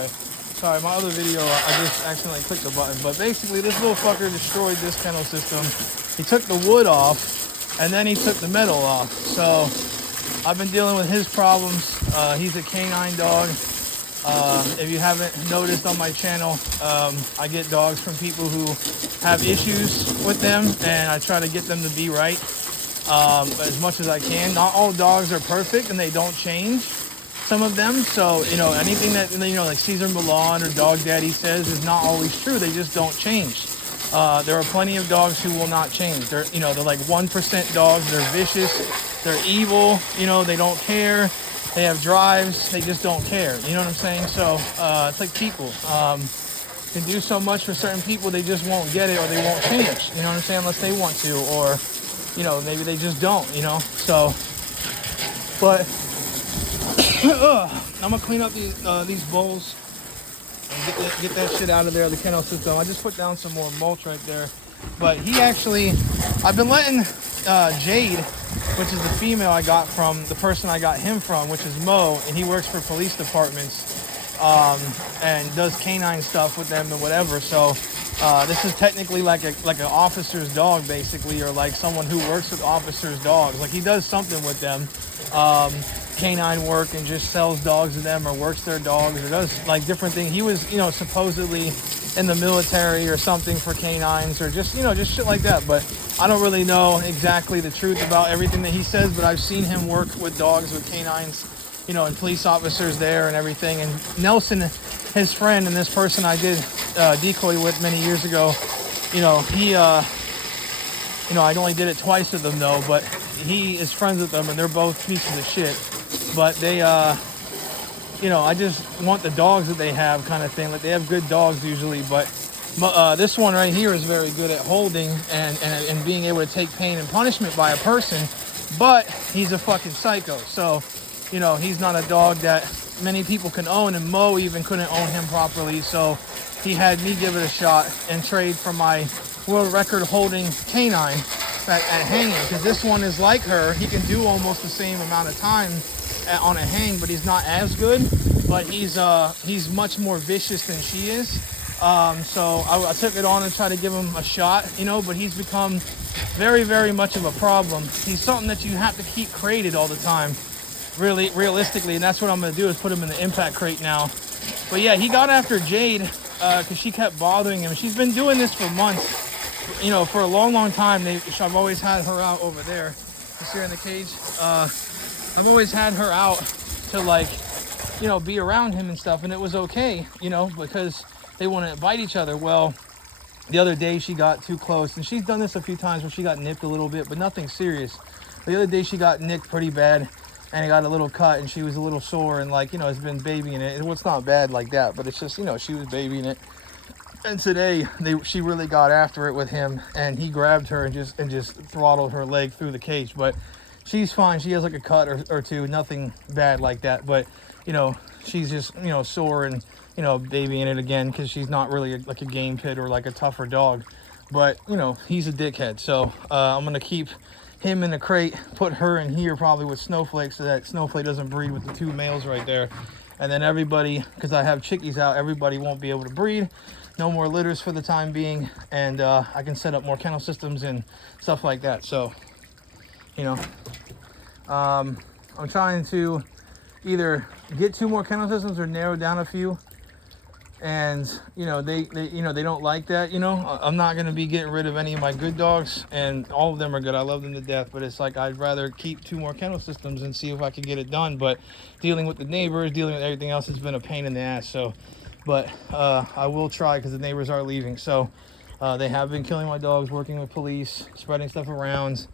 Okay. Sorry, my other video, I just accidentally clicked the button. But basically, this little fucker destroyed this kennel system. He took the wood off, and then he took the metal off. So I've been dealing with his problems. He's a canine dog. If you haven't noticed on my channel, I get dogs from people who have issues with them, and I try to get them to be right as much as I can. Not all dogs are perfect, and they don't change. Some of them, so anything that like Caesar Milan or Dog Daddy says is not always true. They just don't change. There are plenty of dogs who will not change. They're like 1% dogs. They're vicious. They're evil. They don't care. They have drives. They just don't care. You know what I'm saying? So it's like people. Can do so much for certain people, they just won't get it, or they won't change. You know what I'm saying? Unless they want to, or maybe they just don't. So, but. I'm gonna clean up these bowls and get that shit out of there, the kennel system. I just put down some more mulch right there. But I've been letting Jade, which is the female I got from the person I got him from, which is Mo, and he works for police departments and does canine stuff with them and whatever. So this is technically like an officer's dog, basically, or like someone who works with officers' dogs. Like he does something with them. Canine work, and just sells dogs to them, or works their dogs, or does like different things. He was supposedly in the military or something for canines, or just just shit like that. But I don't really know exactly the truth about everything that he says, but I've seen him work with dogs, with canines, and police officers there and everything. And Nelson, his friend, and this person I did decoy with many years ago, he I only did it twice with them though, but he is friends with them, and they're both pieces of shit. But they, I just want the dogs that they have, kind of thing. Like, they have good dogs usually, but this one right here is very good at holding and being able to take pain and punishment by a person, but he's a fucking psycho. So, he's not a dog that many people can own, and Mo even couldn't own him properly. So he had me give it a shot and trade for my world record holding canine at hanging, because this one is like her. He can do almost the same amount of time on a hang, but he's not as good. But he's much more vicious than she is. So I took it on and tried to give him a shot, but he's become very, very much of a problem. He's something that you have to keep crated all the time, really realistically, and that's what I'm going to do, is put him in the impact crate now. But yeah, he got after Jade because she kept bothering him. She's been doing this for months, for a long, long time. I've always had her out over there. You see her in the cage? I've always had her out to be around him and stuff, and it was okay, because they wouldn't bite each other. Well, the other day she got too close, and she's done this a few times where she got nipped a little bit, but nothing serious. The other day she got nicked pretty bad, and it got a little cut, and she was a little sore, and has been babying it. Well, it's not bad like that, but it's just, she was babying it. And today she really got after it with him, and he grabbed her and just throttled her leg through the cage. But she's fine. She has like a cut or two, nothing bad like that. But she's just sore and babying it again, because she's not really like a game pit or like a tougher dog. But he's a dickhead. So I'm gonna keep him in a crate, put her in here probably with Snowflake, so that Snowflake doesn't breed with the two males right there. And then everybody, because I have chickies out, everybody won't be able to breed. No more litters for the time being, and I can set up more kennel systems and stuff like that. So I'm trying to either get 2 more kennel systems or narrow down a few. And they don't like that. I'm not going to be getting rid of any of my good dogs, and all of them are good. I love them to death, but it's like I'd rather keep 2 more kennel systems and see if I can get it done. But dealing with the neighbors, dealing with everything else, has been a pain in the ass. So but I will try, because the neighbors are leaving. So they have been killing my dogs, working with police, spreading stuff around.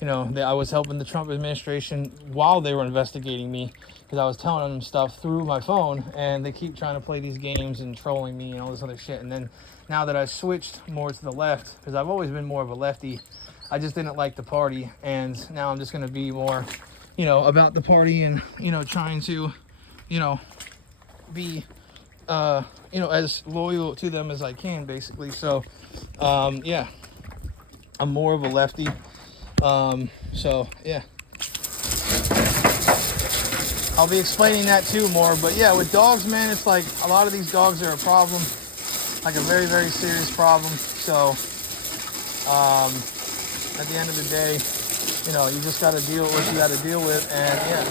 I was helping the Trump administration while they were investigating me, because I was telling them stuff through my phone, and they keep trying to play these games and trolling me and all this other shit. And then now that I switched more to the left, because I've always been more of a lefty, I just didn't like the party, and now I'm just going to be more about the party, and trying to be as loyal to them as I can, basically. So yeah, I'm more of a lefty. So yeah. I'll be explaining that too more. But yeah, with dogs, man, it's like a lot of these dogs are a problem, like a very, very serious problem. So at the end of the day, you know, you just got to deal with what you got to deal with. And yeah,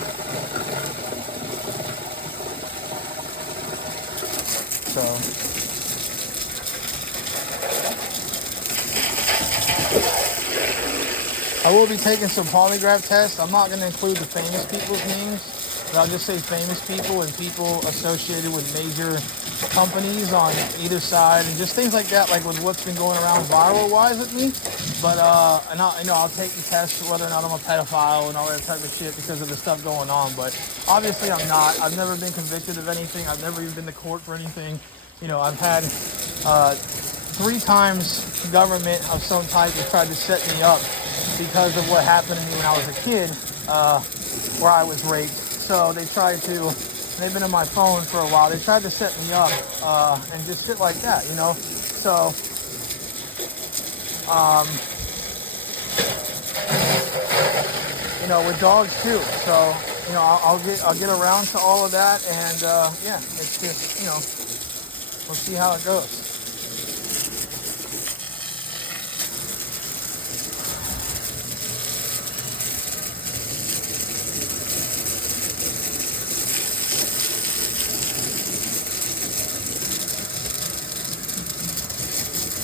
so I will be taking some polygraph tests. I'm not going to include the famous people's names, but I'll just say famous people and people associated with major companies on either side, and just things like that, like with what's been going around viral-wise with me. But and I'll take the test whether or not I'm a pedophile and all that type of shit because of the stuff going on. But obviously, I'm not. I've never been convicted of anything. I've never even been to court for anything. You know, I've had 3 times government of some type has tried to set me up because of what happened to me when I was a kid, where I was raped. So they tried to, they've been on my phone for a while. They tried to set me up and just shit like that, you know. So, you know, with dogs too. So, you know, I'll get around to all of that, and yeah, it's just, you know, we'll see how it goes.